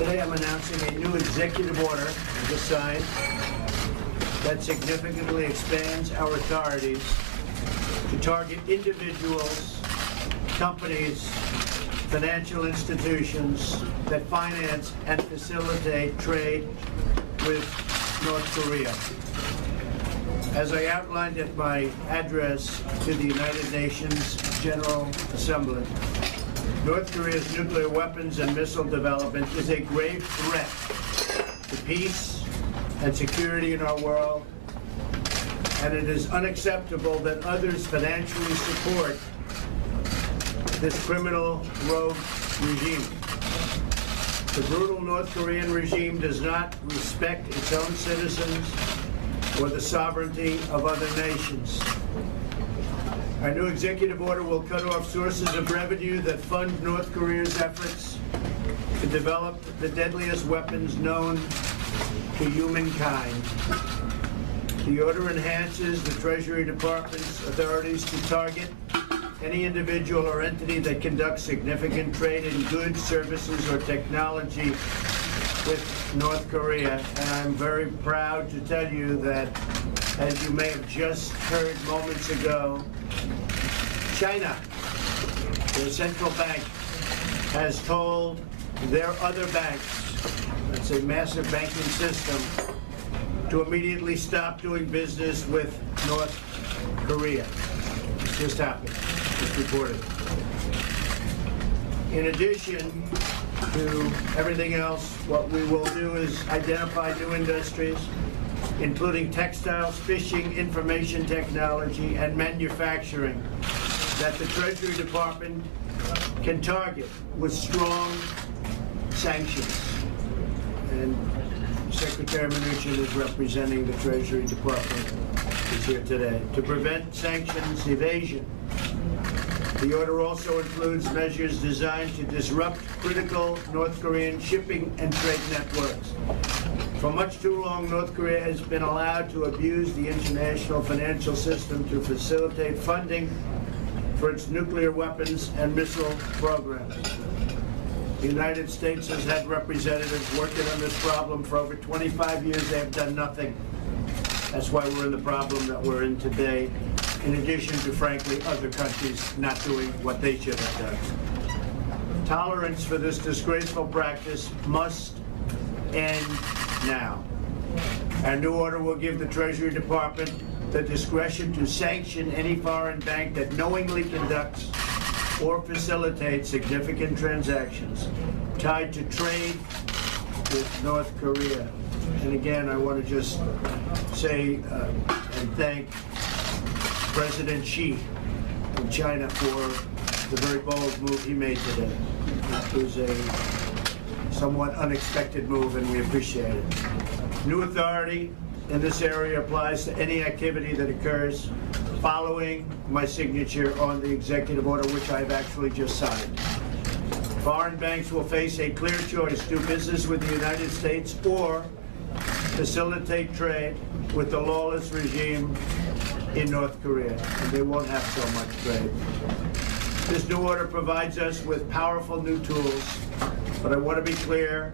Today I'm announcing a new executive order I just signed that significantly expands our authorities to target individuals, companies, financial institutions that finance and facilitate trade with North Korea. As I outlined at my address to the United Nations General Assembly, North Korea's nuclear weapons and missile development is a grave threat to peace and security in our world, and it is unacceptable that others financially support this criminal rogue regime. The brutal North Korean regime does not respect its own citizens or the sovereignty of other nations. Our new executive order will cut off sources of revenue that fund North Korea's efforts to develop the deadliest weapons known to humankind. The order enhances the Treasury Department's authorities to target any individual or entity that conducts significant trade in goods, services, or technology with North Korea. And I'm very proud to tell you that, as you may have just heard moments ago, China, their central bank, has told their other banks, that's a massive banking system, to immediately stop doing business with North Korea. It just happened, just reported. In addition to everything else, what we will do is identify new industries, including textiles, fishing, information technology, and manufacturing, that the Treasury Department can target with strong sanctions. And Secretary Mnuchin is representing the Treasury Department, is here today, to prevent sanctions evasion. The order also includes measures designed to disrupt critical North Korean shipping and trade networks. For much too long, North Korea has been allowed to abuse the international financial system to facilitate funding for its nuclear weapons and missile programs. The United States has had representatives working on this problem for over 25 years. They have done nothing. That's why we're in the problem that we're in today, in addition to, frankly, other countries not doing what they should have done. Tolerance for this disgraceful practice must end now. Our new order will give the Treasury Department the discretion to sanction any foreign bank that knowingly conducts or facilitates significant transactions tied to trade with North Korea. And again, I want to just say and thank President Xi of China for the very bold move he made today. It was a somewhat unexpected move, and we appreciate it. New authority in this area applies to any activity that occurs following my signature on the executive order, which I've actually just signed. Foreign banks will face a clear choice: do business with the United States or facilitate trade with the lawless regime in North Korea, and they won't have so much trade. This new order provides us with powerful new tools, but I want to be clear,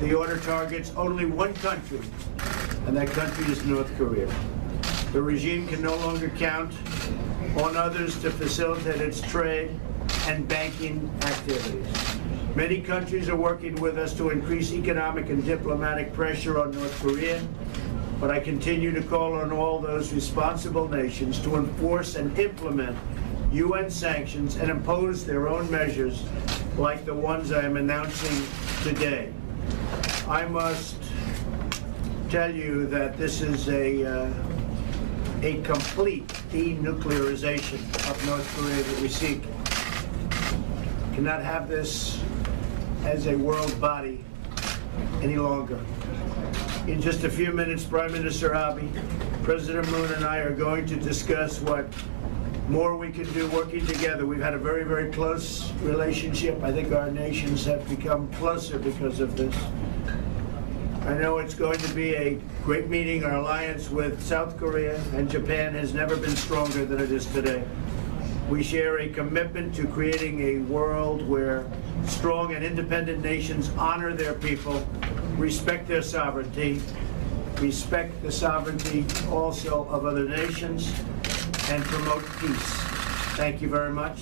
the order targets only one country, and that country is North Korea. The regime can no longer count on others to facilitate its trade and banking activities. Many countries are working with us to increase economic and diplomatic pressure on North Korea, but I continue to call on all those responsible nations to enforce and implement UN sanctions and impose their own measures like the ones I am announcing today. I must tell you that this is a complete denuclearization of North Korea that we seek. Cannot have this as a world body any longer. In just a few minutes, Prime Minister Abe, President Moon, and I are going to discuss what more we can do working together. We've had a very, very close relationship. I think our nations have become closer because of this. I know it's going to be a great meeting. Our alliance with South Korea and Japan has never been stronger than it is today. We share a commitment to creating a world where strong and independent nations honor their people, respect their sovereignty, respect the sovereignty also of other nations, and promote peace. Thank you very much.